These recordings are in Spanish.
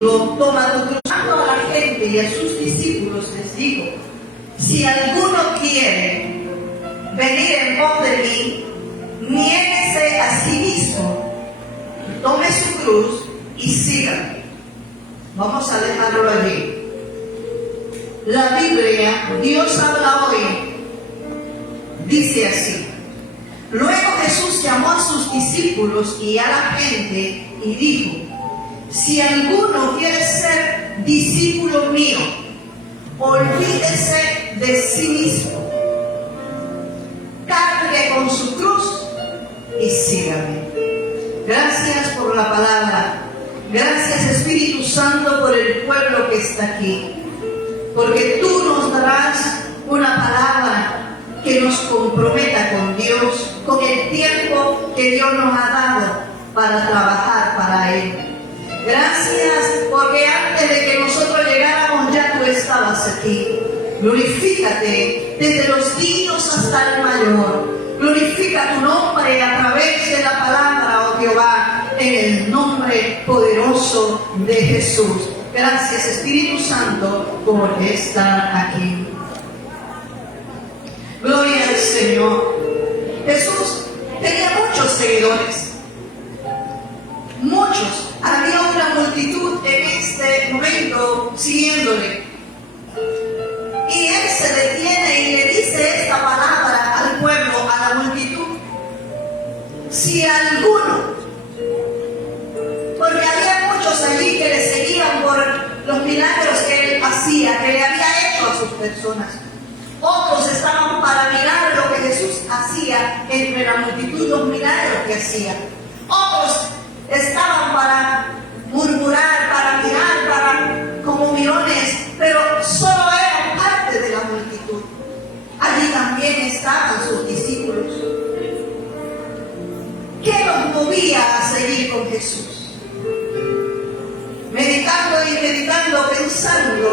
Toma tu cruz. A la gente y a sus discípulos les dijo: si alguno quiere venir en pos de mí, niéguese a sí mismo, tome su cruz y sígame. Vamos a dejarlo allí. La Biblia, Dios habla hoy, dice así: luego Jesús llamó a sus discípulos y a la gente y dijo: si alguno quiere ser discípulo mío, olvídese de sí mismo, cargue con su cruz y sígame. Gracias por la palabra. Gracias, Espíritu Santo, por el pueblo que está aquí, porque tú nos darás una palabra que nos comprometa con Dios, con el tiempo que Dios nos ha dado para trabajar para Él. Gracias porque antes de que nosotros llegáramos ya tú estabas aquí. Glorifícate desde los niños hasta el mayor. Glorifica tu nombre a través de la palabra, oh Jehová, en el nombre poderoso de Jesús. Gracias, Espíritu Santo, por estar aquí. Gloria al Señor. Jesús tenía muchos seguidores. Muchos. Había una multitud en este momento siguiéndole. Y él se detiene y le dice esta palabra al pueblo, a la multitud: si alguno, porque había muchos allí que le seguían por los milagros que él hacía, que le había hecho a sus personas. Otros estaban para mirar lo que Jesús hacía entre la multitud, los milagros que hacía. Otros estaban para murmurar, para mirar, como mirones, pero solo eran parte de la multitud. Allí también estaban sus discípulos. ¿Qué los movía a seguir con Jesús? Meditando y meditando, pensando,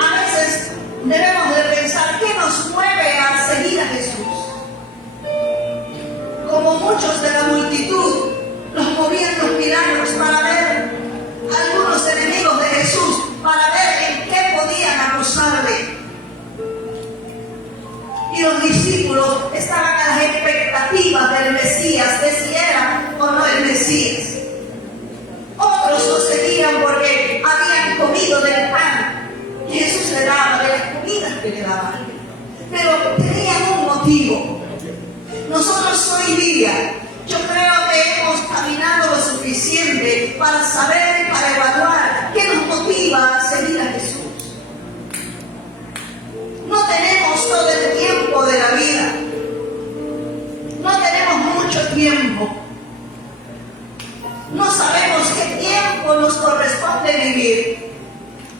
a veces debemos de pensar qué nos mueve a seguir a Jesús. Como muchos de la multitud, los movían los milagros para ver algunos enemigos de Jesús, para ver en qué podían acusarle. Y los discípulos estaban a las expectativas del Mesías, de si era o no el Mesías. Otros lo seguían porque habían comido del pan que Jesús le daba, de las comidas que le daba. Pero tenían un motivo. Nosotros hoy día, yo creo que hemos caminado lo suficiente para saber y para evaluar qué nos motiva a seguir a Jesús. No tenemos todo el tiempo de la vida. No tenemos mucho tiempo. No sabemos qué tiempo nos corresponde vivir.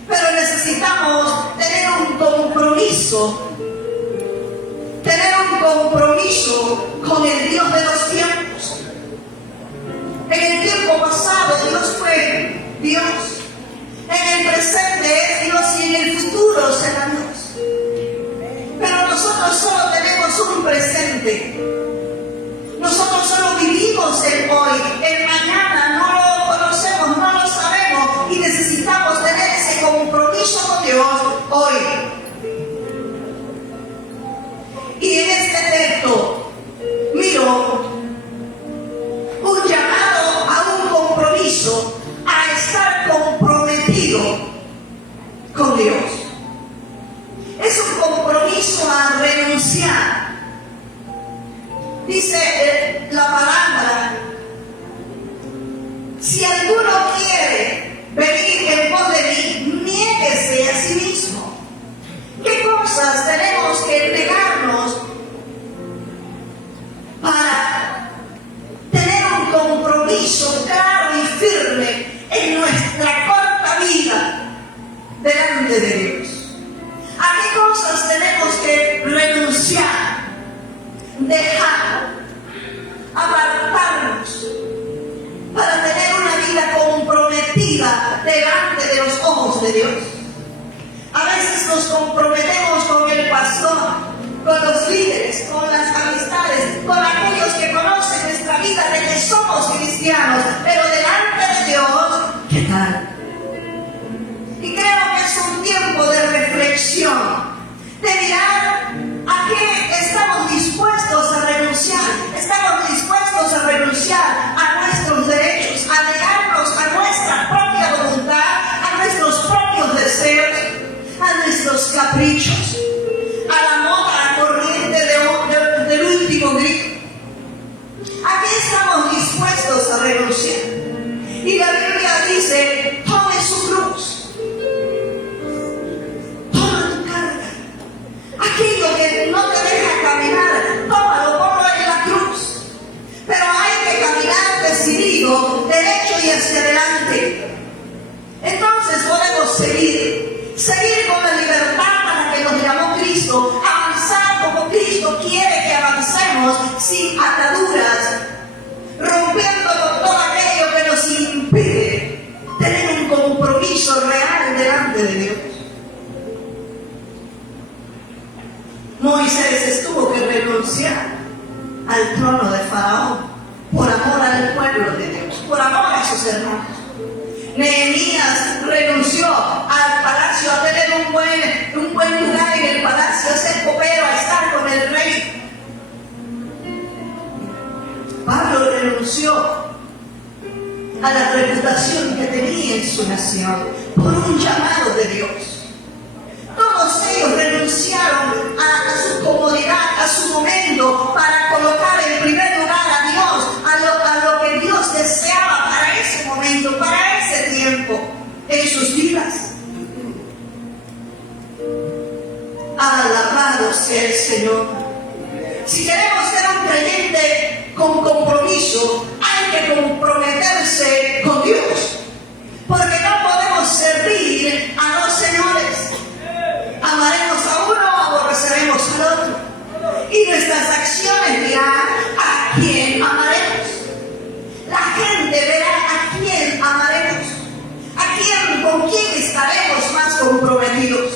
Pero necesitamos tener un compromiso. Tener un compromiso con el Dios de los tiempos. En el tiempo pasado Dios fue Dios. En el presente es Dios y en el futuro será Dios. Pero nosotros solo tenemos un presente. Nosotros solo vivimos el hoy. El mañana no lo conocemos, no lo sabemos. Y necesitamos tener ese compromiso con Dios hoy. Y en este texto miro un llamado a un compromiso, a estar comprometido con Dios. Es un compromiso a renunciar. Dice la palabra: si alguno quiere venir en pos de mí, niéguese a sí mismo. ¿Qué cosas tenemos que entregarnos para tener un compromiso claro y firme en nuestra corta vida delante de Dios? ¿A qué cosas tenemos que renunciar, dejar, apartarnos para tener una vida comprometida delante de los ojos de Dios? A veces nos comprometemos con el pastor, con los líderes, con las amistades, con aquellos que conocen nuestra vida de que somos cristianos, pero delante de Dios, ¿qué tal? caprichos, a la moda corriente del último grito. ¿A qué estamos dispuestos a renunciar? Y la Biblia dice, tome su cruz, toma tu carga. Aquello que no te deja caminar, tómalo, ponlo en la cruz. Pero hay que caminar decidido, derecho y hacia adelante. Entonces podemos seguir con la libertad a la que nos llamó Cristo, avanzar como Cristo quiere que avancemos, sin ataduras, rompiendo con todo aquello que nos impide tener un compromiso real delante de Dios. Moisés tuvo que renunciar al trono de Faraón por amor al pueblo de Dios, por amor a sus hermanos. Nehemías renunció al palacio, a tener un buen lugar en el palacio, a ser copero, a estar con el rey. Pablo renunció a la reputación que tenía en su nación por un llamado de Dios. Todos ellos renunciaron a su comodidad, a su momento, para colocar en primer lugar a Dios, a lo que Dios deseaba para ese momento, para ese tiempo en sus vidas. Alabado sea el Señor. Si queremos ser un creyente con compromiso, hay que comprometerse con Dios, porque no podemos servir a dos señores. Amaremos a uno, aborreceremos al otro, y nuestras acciones dirán a quién amaremos. La gente verá a quién amaremos, con quién estaremos más comprometidos.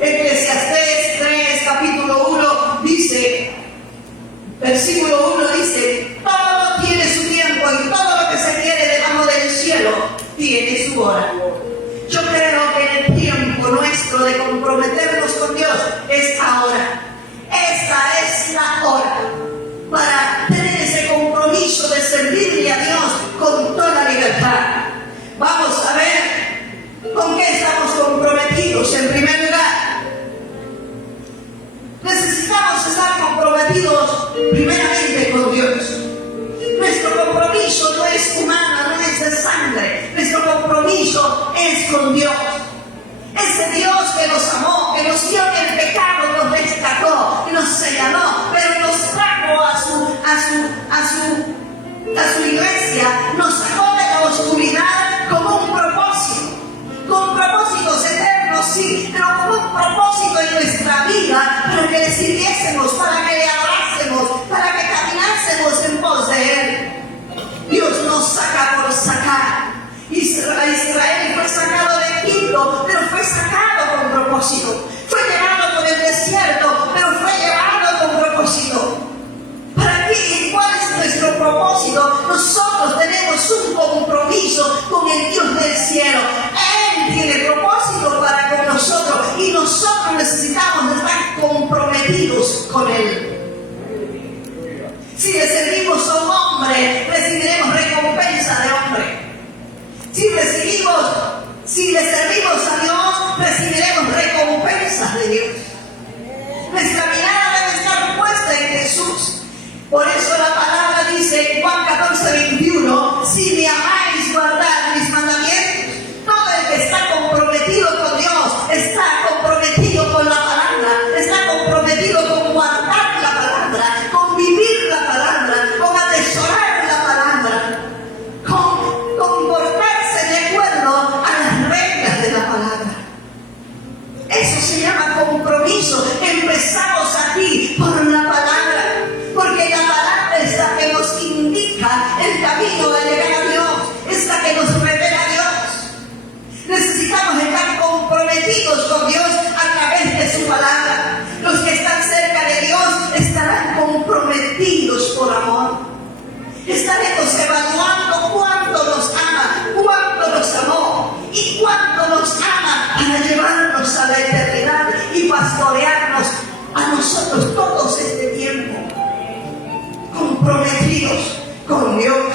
Eclesiastés 3, capítulo 1 dice, versículo 1 dice, todo tiene su tiempo y todo lo que se quiere debajo del cielo tiene su hora. Yo creo que el tiempo nuestro de comprometernos con Dios es ahora. Esta es la hora para tener ese compromiso de servirle a Dios con toda libertad. Vamos a ver con qué estamos comprometidos. En primer lugar, necesitamos estar comprometidos primeramente con Dios. Nuestro compromiso no es humano, no es de sangre. Nuestro compromiso es con Dios. Ese Dios que nos amó, que nos dio en el pecado, nos rescató, que nos señaló, pero nos trajo a su iglesia, nos sacó de la oscuridad con un propósito, con propósitos eternos, sí, pero con un propósito en nuestra vida, para que le sirviésemos, para que le adorásemos, para que caminásemos en pos de Él. Dios nos saca por sacar. Israel fue sacado de Egipto, pero fue sacado con propósito. Fue llevado por el desierto, pero fue llevado con propósito. ¿Para qué? ¿Cuál es nuestro propósito? Nosotros tenemos un compromiso con el Dios del cielo. Él tiene propósito para con nosotros y nosotros necesitamos estar comprometidos con Él. Si le servimos a un hombre, recibiremos recompensa de hombre. Si le servimos a Dios, recibiremos recompensas de Dios. Nuestra mirada debe estar puesta en Jesús. Por eso la palabra dice en Juan 14:21, si me amáis, guardad mis mandamientos. Todo el que está comprometido con Dios está comprometido con la palabra, está comprometido con guardar la palabra, con vivir la palabra, con atesorar la palabra, con comportarse de acuerdo a las reglas de la palabra. Eso se llama compromiso. Empezamos aquí por la palabra, porque la palabra es la que nos indica el camino de llegar a Dios, es la que nos revela a Dios. Necesitamos estar comprometidos con Dios a través de su palabra. Los que están cerca de Dios estarán comprometidos por amor. Estaremos evaluando cuánto nos ama, cuánto nos amó y cuánto nos ama para llevarnos a la eternidad y pastorearnos a nosotros todos este tiempo. Comprometidos con Dios.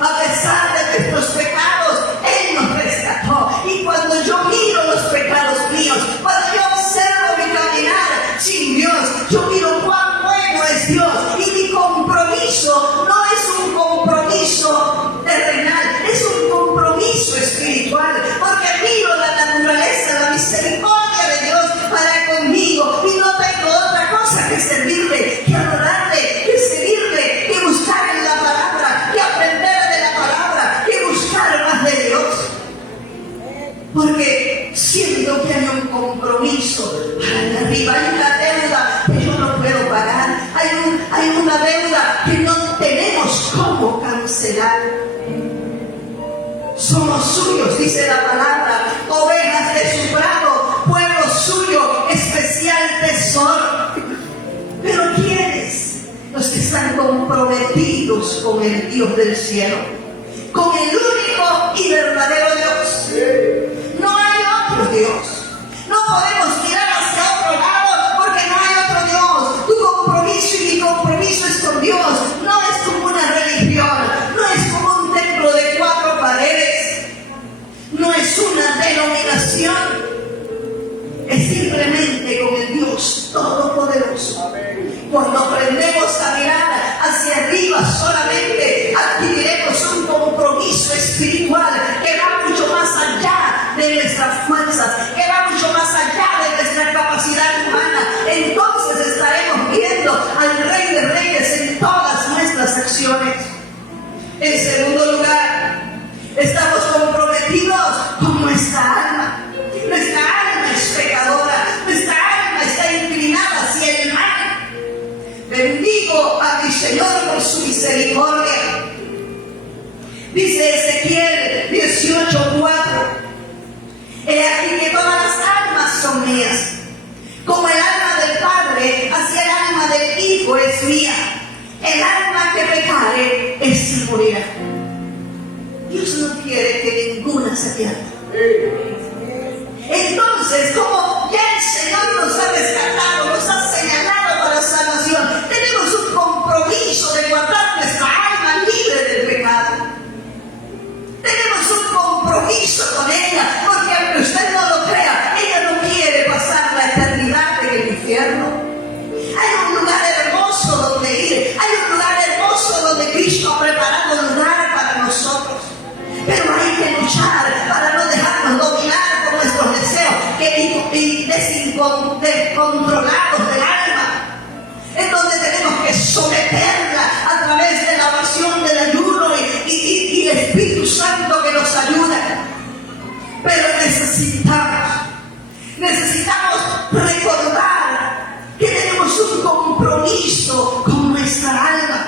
A pesar de nuestros pecados, Él nos rescató. Y cuando yo miro los pecados míos, cuando yo observo mi camino, porque siento que hay un compromiso para allá arriba. Hay una deuda que yo no puedo pagar. Hay una deuda que no tenemos cómo cancelar. Somos suyos, dice la palabra, ovejas de su prado, pueblo suyo, especial tesoro. Pero ¿quiénes? Los que están comprometidos con el Dios del cielo, con el único y verdadero Dios. No hay otro Dios. No podemos mirar hacia otro lado porque no hay otro Dios. Tu compromiso y mi compromiso es con Dios. No es como una religión, no es como un templo de 4 paredes, no es una denominación. Es simplemente con el Dios Todopoderoso. Cuando aprendemos a mirar hacia arriba solamente, adquiriremos un compromiso espiritual que va mucho más allá de nuestras fuerzas, que va mucho más allá de nuestra capacidad humana. Entonces estaremos viendo al Rey de Reyes en todas nuestras acciones. En segundo lugar, estamos comprometidos con nuestra alma. Nuestra alma es pecadora, nuestra alma está inclinada hacia el mal. Bendigo a mi Señor por su misericordia. Dice Ezequiel 18:4: he aquí que todas las almas son mías, como el alma del Padre hacia el alma del Hijo es mía. El alma que pecare, ésta morirá. Dios no quiere que ninguna se pierda. Entonces, como ya el Señor nos ha rescatado, nos ha señalado para salvación, tenemos un compromiso de guardar nuestra alma libre del pecado. Tenemos un compromiso con ella, porque aunque usted no lo crea, ella no quiere pasar la eternidad en el infierno. Hay un lugar hermoso donde ir, hay un lugar hermoso donde Cristo ha preparado un lugar para nosotros. Pero hay que luchar para no dejarnos dominar por nuestros deseos descontrolados del alma, en donde tenemos que someterla a través de la oración, del ayuno y el Espíritu Santo que nos ayuda. Pero necesitamos recordar que tenemos un compromiso con nuestra alma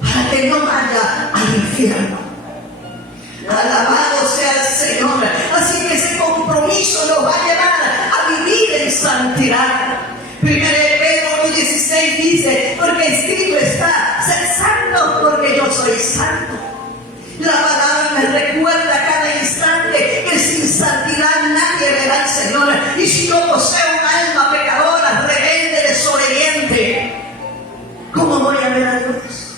para que no vaya al infierno. Alabado sea el Señor. Así que ese compromiso nos va a llevar a vivir en santidad. 1 Pedro 1:16 dice: porque escrito está, sed santos porque yo soy santo. La palabra me recuerda cada instante que sin santidad nadie verá al Señor. Y si yo poseo un alma pecadora, rebelde, desobediente, ¿cómo voy a ver a Dios?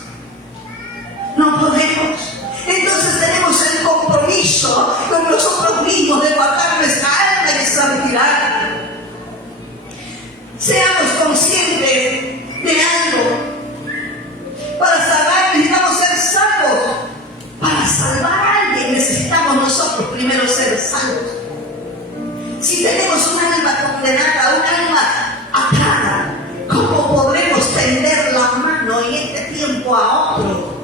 No podemos. Entonces tenemos el compromiso con nosotros mismos de guardar nuestra alma en santidad. Seamos conscientes de algo. Para salvar necesitamos ser salvos. Para salvar a alguien necesitamos nosotros primero ser salvos. Si tenemos un alma condenada, un alma atada, ¿cómo podremos tender la mano en este tiempo a otro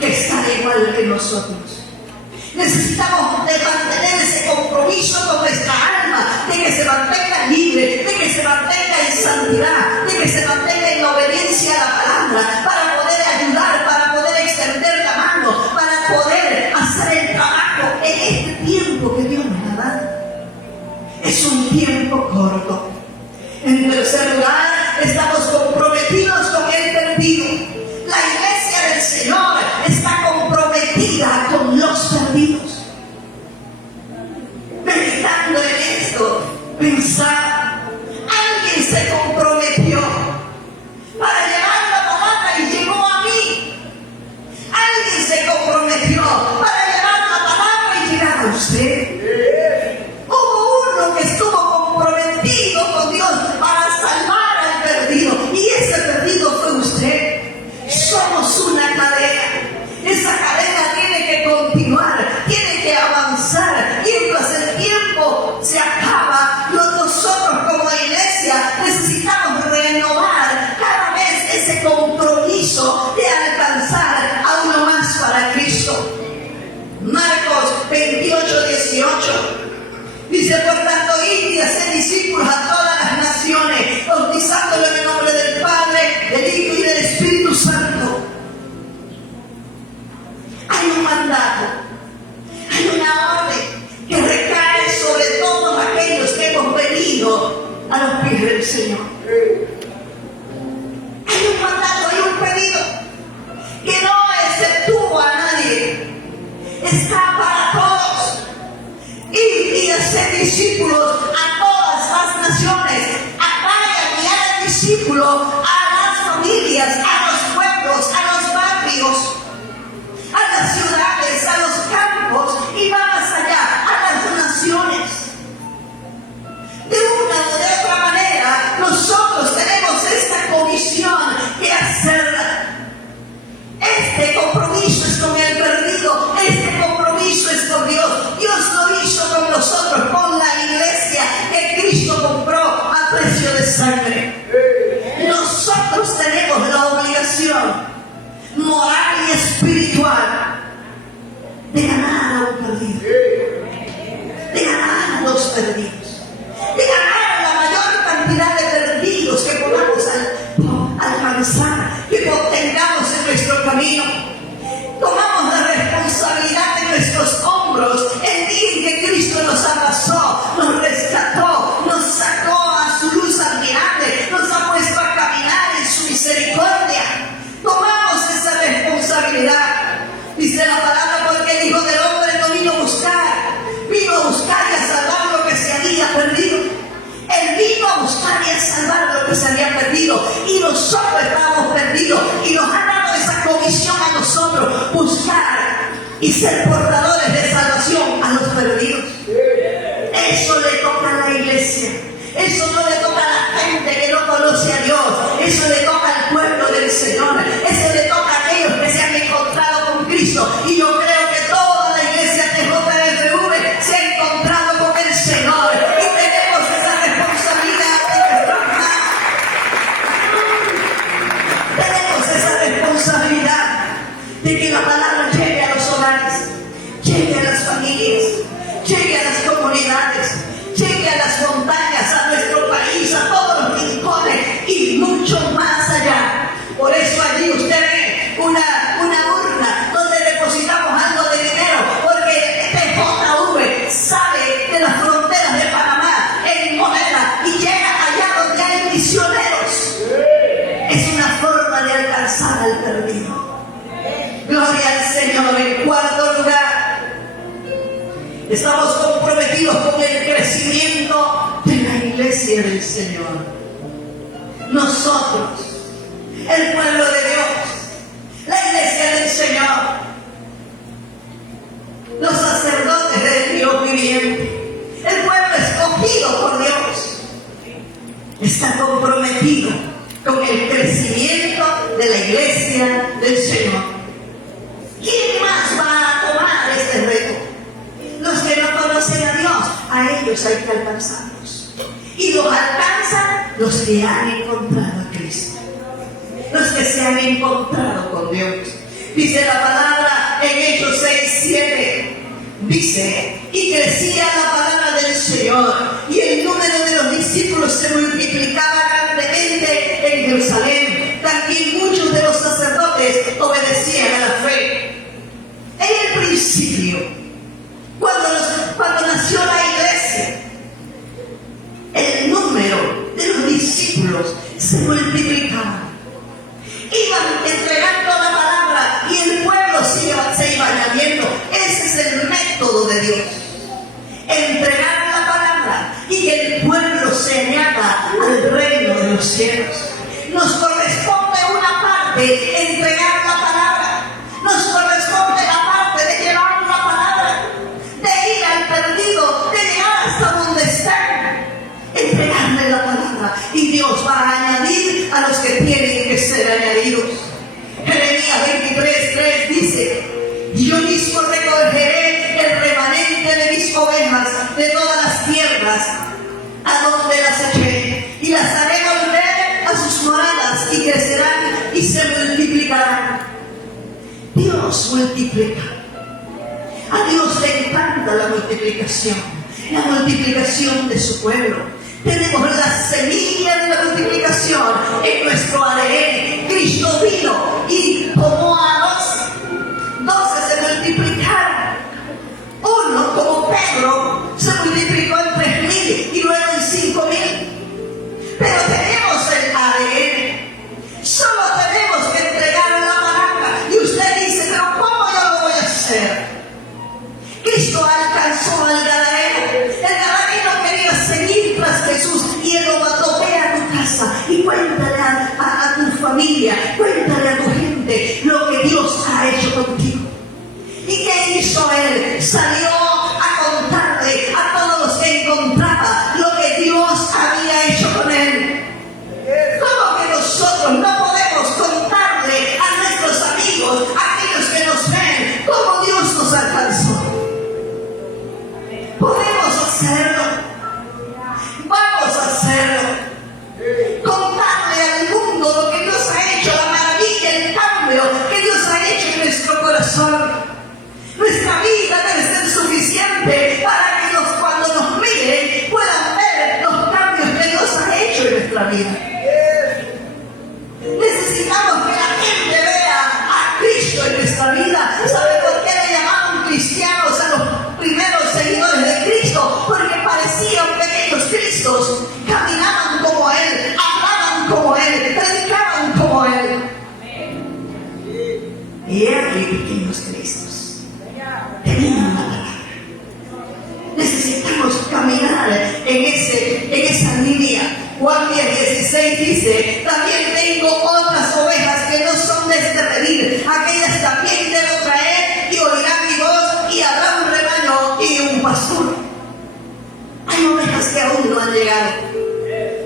que está igual que nosotros? Necesitamos de mantener ese compromiso con nuestra alma, de que se mantenga libre, de que se mantenga en santidad, de que se mantenga en obediencia a la palabra, para poder ayudar, para poder extender la mano, para poder hacer el trabajo en este tiempo que Dios nos ha dado. Es un tiempo corto. En tercer lugar, estamos comprometidos con el perdido. La iglesia del Señor está comprometida con los perdidos. Meditando en esto, pensar, alguien se comprometió para llevar la palabra y llegó a mí. Alguien se comprometió para llevar la palabra y llegar a usted. Hubo uno que estuvo comprometido con Dios para salvar al perdido, y ese perdido fue usted. Somos una cadena. Esa cadena tiene que continuar, tiene que avanzar. Mientras el tiempo se acaba, nosotros como iglesia necesitamos renovar cada vez ese compromiso de alcanzar a uno más para Cristo. Marcos 21. Dice, por tanto, id y haced discípulos a todas las naciones, bautizándolos en el nombre del Padre, del Hijo y del Espíritu Santo. Hay un mandato, hay una orden que recae sobre todos aquellos que hemos venido a los pies del Señor. Hay un mandato, hay un pedido que no exceptúa a nadie, está para todos. Y hacer discípulos a todas las naciones, vayan y hagan discípulos a las familias, a los pueblos, a los barrios, a las ciudades, a los campos y más allá, a las naciones. De una o de otra manera, nosotros tenemos esta comisión que hacerla. Este compromiso es con el perdido, este compromiso es con Dios. Dios lo hizo con nosotros, con la iglesia que Cristo compró a precio de sangre. Nosotros tenemos la obligación moral y espiritual de ganar a un perdido, de ganar a los perdidos, de ganar la mayor cantidad de perdidos que podamos alcanzar, que tengamos en nuestro camino. Tomamos la responsabilidad de nuestros hombros el día en que Cristo nos abrazó, nos rescató, nos sacó a su luz admirable, nos ha puesto a caminar en su misericordia. Tomamos esa responsabilidad. Dice la palabra, porque el Hijo del Hombre no vino a buscar y a salvar lo que se había perdido. Él vino a buscar y a salvar lo que se había perdido, y nosotros estábamos perdidos, y nos ha dado esa comisión a nosotros, buscar y ser portadores de salvación a los perdidos. Eso le toca a la iglesia, eso no le toca a la gente que no conoce a Dios, eso le toca al pueblo del Señor, eso le toca a aquellos que se han encontrado con Cristo. Y yo creo que toda la iglesia de JFV se ha encontrado con el Señor, y tenemos esa responsabilidad en nuestras manos. Tenemos esa responsabilidad de que la palabra llegue a los hogares, llegue a las familias, llegue a las comunidades, llegue a las montañas, a nuestro país, a todos los rincones y mucho más allá. Por eso allí usted ve una urna donde depositamos algo de dinero, porque TJV sale de las fronteras de Panamá en moneda y llega allá donde hay misioneros. Es una forma de alcanzar al perdido. Gloria al Señor. En cuarto lugar, estamos comprometidos con el crecimiento de la iglesia del Señor. Nosotros, el pueblo de Dios, la iglesia del Señor, los sacerdotes del Dios viviente, el pueblo escogido por Dios, está comprometido con el crecimiento de la iglesia del Señor. ¿Quién más va a tomar este reto? Los que no conocen a Dios, a ellos hay que alcanzarlos. Y los alcanzan los que han encontrado a Cristo, los que se han encontrado con Dios. Dice la palabra en Hechos 6:7, dice, y crecía la palabra del Señor, y el número de los discípulos se multiplicaba grandemente en Jerusalén. También muchos de los sacerdotes obedecían a la fe. En el principio, cuando nació la iglesia, el número de los discípulos se multiplicaba. Iban entregando la palabra y el pueblo se iba añadiendo. Ese es el método de Dios: entregar la palabra y que el pueblo se añada al reino de los cielos. Nos corresponde una parte, entregar la palabra. Nos corresponde la parte de llevar la palabra, de ir al perdido, de llegar hasta donde están, entregarle la palabra, y Dios va a añadir a los que tienen que ser añadidos. Jeremías 23:3 dice, yo mismo recogeré el remanente de mis ovejas de todas las tierras a donde las eché, y las haré volver a sus moradas, y crecerán y se multiplicarán. Dios multiplica. A Dios le encanta la multiplicación. la multiplicación de su pueblo. Tenemos la semilla de la multiplicación en nuestro ADN. Cristo vino y tomó a 12 se multiplicaron. Uno, como Pedro, se multiplicó en 3,000 y luego en 5,000. Pero tenemos el ADN. Solo tenemos que entregar la palanca. Y usted dice, pero ¿cómo yo lo voy a hacer? Cristo alcanzó al Gadareno. El Gadareno quería seguir tras Jesús y él lo mandó: ve a tu casa y cuéntale a tu familia, cuéntale a tu gente lo que Dios ha hecho contigo. ¿Y qué hizo él? Salió a contarle a todos los que encontraba lo que Dios había hecho con él. ¿Cómo que nosotros no podemos contarle a nuestros amigos, a aquellos que nos ven, cómo Dios nos alcanzó? Podemos hacerlo. Vamos a hacerlo. Contarle al mundo lo que Dios ha hecho, la maravilla, el cambio que Dios ha hecho en nuestro corazón. Nuestra vida debe ser suficiente para que cuando nos miren puedan ver los cambios que Dios ha hecho en nuestra vida. Necesitamos que la gente vea a Cristo en nuestra vida. ¿Sabe por qué le llamaban cristianos a los primeros seguidores de Cristo? Porque parecían pequeños Cristos. Caminaban como Él, hablaban como Él, predicaban como Él. Y he aquí pequeños Cristos. Tenían la palabra. Necesitamos caminar en esa línea. Juan 10:16 dice: también tengo otras ovejas que no son de este redil. Aquellas también debo traer y oirán mi voz y habrá un rebaño y un pastor. Hay ovejas que aún no han llegado,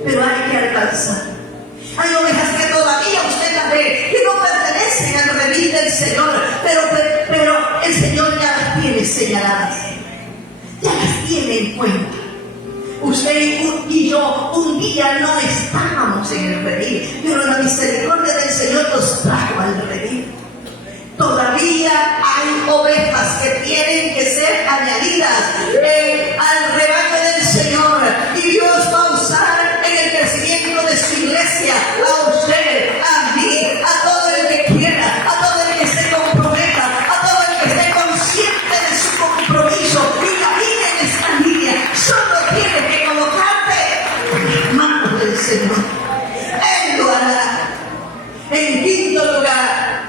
pero hay que alcanzar. Hay ovejas que todavía usted las ve, que no pertenecen al redil del Señor, pero el Señor ya las tiene señaladas, ya las tiene en cuenta. Usted y yo un día no estábamos en el redil, pero la misericordia del Señor nos trajo al redil. Todavía hay ovejas que tienen que ser añadidas al rebaño del Señor, y Dios va a usar en el crecimiento de su iglesia a usted, a mí, a todo el que quiera, a todo el que se comprometa, a todo el que esté consciente de su compromiso y camine en esta línea. Solo tiene que colocarte en las manos del Señor. Él lo hará. En quinto lugar,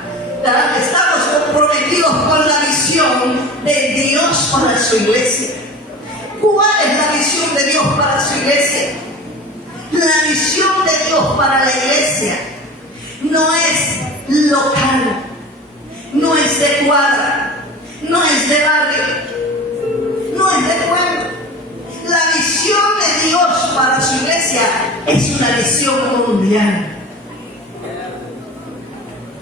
estamos comprometidos con la visión de Dios para su iglesia. ¿Cuál es la visión de Dios para su iglesia? La visión de Dios para la iglesia no es local, no es de cuadra, no es de barrio, no es de pueblo. La visión de Dios para su iglesia es una visión mundial.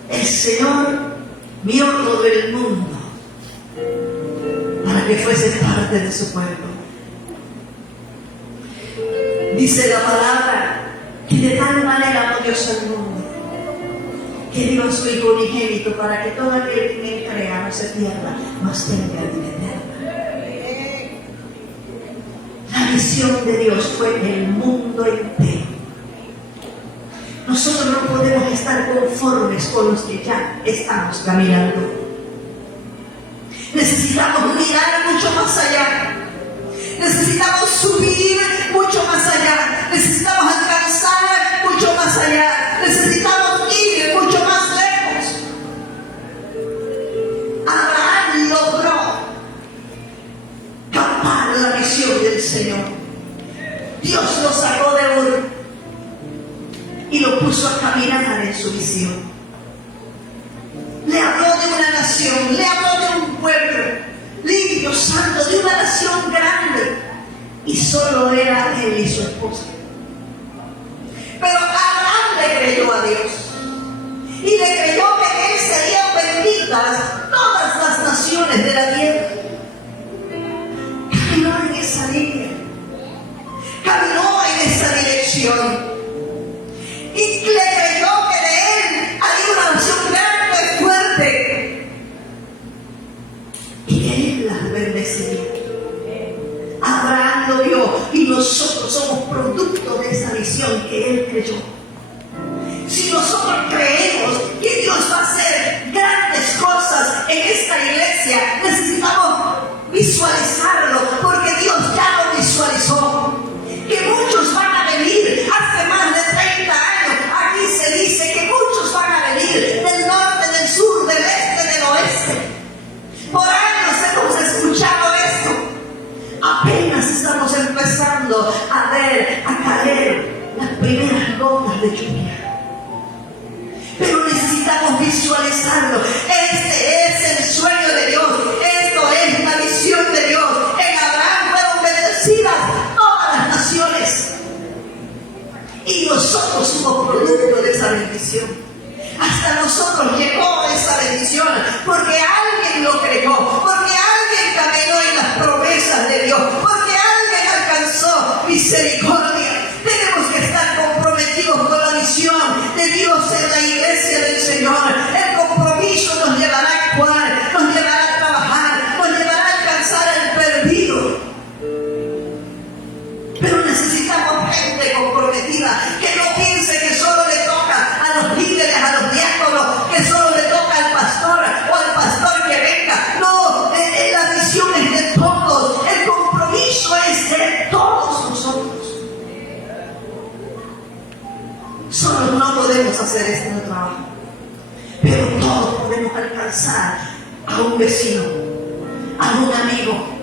El Señor vio todo el mundo para que fuese parte de su pueblo. Dice la palabra que de tal manera amó Dios al mundo que dio a su Hijo unigénito para que todo aquel que en él crea no se pierda, mas tenga vida eterna. La visión de Dios fue el mundo entero. Nosotros no podemos estar conformes con los que ya estamos caminando. Necesitamos mirar mucho más allá. Necesitamos subir mucho más allá. Necesitamos alcanzar mucho más allá. Necesitamos ir mucho más lejos. Abraham logró captar la visión del Señor. Dios lo sacó de Ur y lo puso a caminar en su visión. Le habló de una nación, le habló de un pueblo limpio, santo, de una nación grande, y solo era él y su esposa. Pero Abraham le creyó a Dios y le creyó que en él serían benditas todas las naciones de la tierra. Caminó en esa línea, caminó en esa dirección. Y le creyó que de él había una nación grande, fuerte, y que él las bendeciría. Abraham y nosotros somos producto de esa visión que Él creyó. Si nosotros creemos que Dios va a hacer grandes cosas en esta iglesia, necesitamos visualizarlo, porque Dios ya lo visualizó. Que muchos van a venir hace más de 30 años. Aquí se dice que muchos van a venir del norte, del sur, del este, del oeste. Por años hemos escuchado esto. Apenas estamos empezando a ver, a caer las primeras gotas de lluvia. Pero necesitamos visualizarlo. Este es el sueño de Dios. Esto es la visión de Dios. En Abraham fueron bendecidas todas las naciones. Y nosotros somos producto de esa bendición. Hasta nosotros llegó esa bendición porque alguien lo creyó, porque alguien caminó en las promesas de Dios, porque alguien alcanzó misericordia. Tenemos que estar comprometidos con la visión de Dios en la iglesia del Señor. El compromiso nos llevará a actuar, nos llevará a trabajar, nos llevará a alcanzar el perdido. Pero necesitamos gente comprometida, que no piense que solo le toca a los líderes, a los diáconos, que solo le toca al pastor o al pastor que venga. No, la visión es de todos, el compromiso es de todos nosotros. Solo no podemos hacer este trabajo, pero todos podemos alcanzar a un vecino, a un amigo.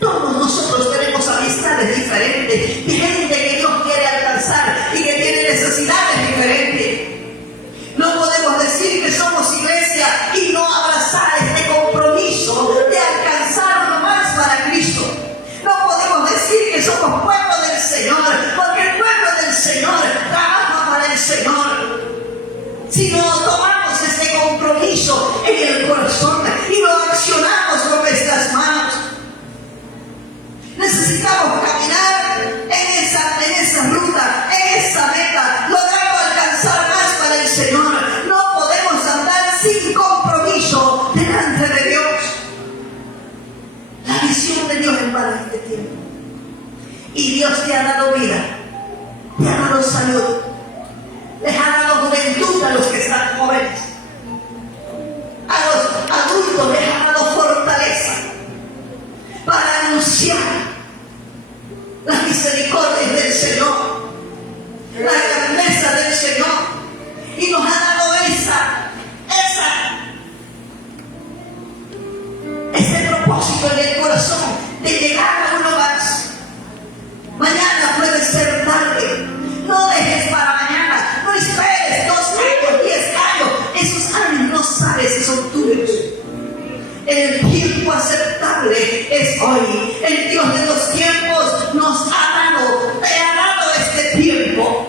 Todos nosotros tenemos amistades diferentes, de gente que Dios quiere alcanzar y que tiene necesidades diferentes. No podemos decir que somos iglesia y no abrazar este compromiso de alcanzar uno más para Cristo. No podemos decir que somos pueblo del Señor, porque el pueblo del Señor trabaja para el Señor. Si no tomamos ese compromiso en el corazón y lo accionamos con nuestras manos, necesitamos caminar en esa ruta, en esa meta, logrando alcanzar más para el Señor. No podemos andar sin compromiso delante de Dios. La visión de Dios es para este tiempo. Y Dios te ha dado vida, te ha dado salud, les ha dado juventud a los que están jóvenes, a los adultos les ha dado fortaleza para anunciar las misericordias del Señor, la grandeza del Señor, y nos ha dado ese propósito en el corazón de llegar a uno más. Mañana puede ser tarde, no dejes para mañana, no esperes 2 años, 10 años, esos años no sabes si son tuyos. El tiempo aceptable es hoy. El Dios de los tiempos nos ha dado este tiempo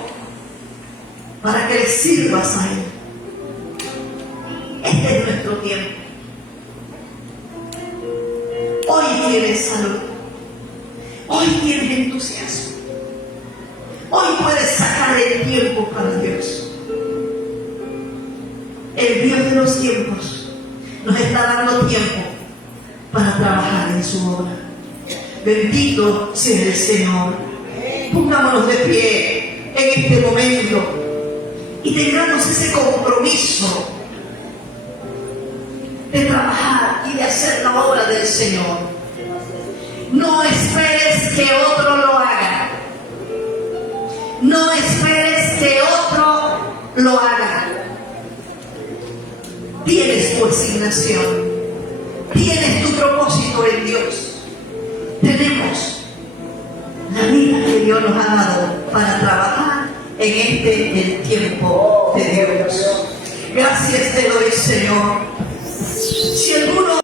para que le sirvas a Él. Este es nuestro tiempo. Hoy tienes salud. Hoy tienes entusiasmo. Hoy puedes sacar el tiempo para Dios. El Dios de los tiempos nos está dando tiempo para trabajar en su obra. Bendito sea el Señor. Pongámonos de pie en este momento y tengamos ese compromiso de trabajar y de hacer la obra del Señor. No esperes que otro lo haga. No esperes que otro lo haga. Tienes tu asignación, tienes tu propósito en Dios. Tenemos la vida que Dios nos ha dado para trabajar en el tiempo de Dios. Gracias te doy, Señor. Si alguno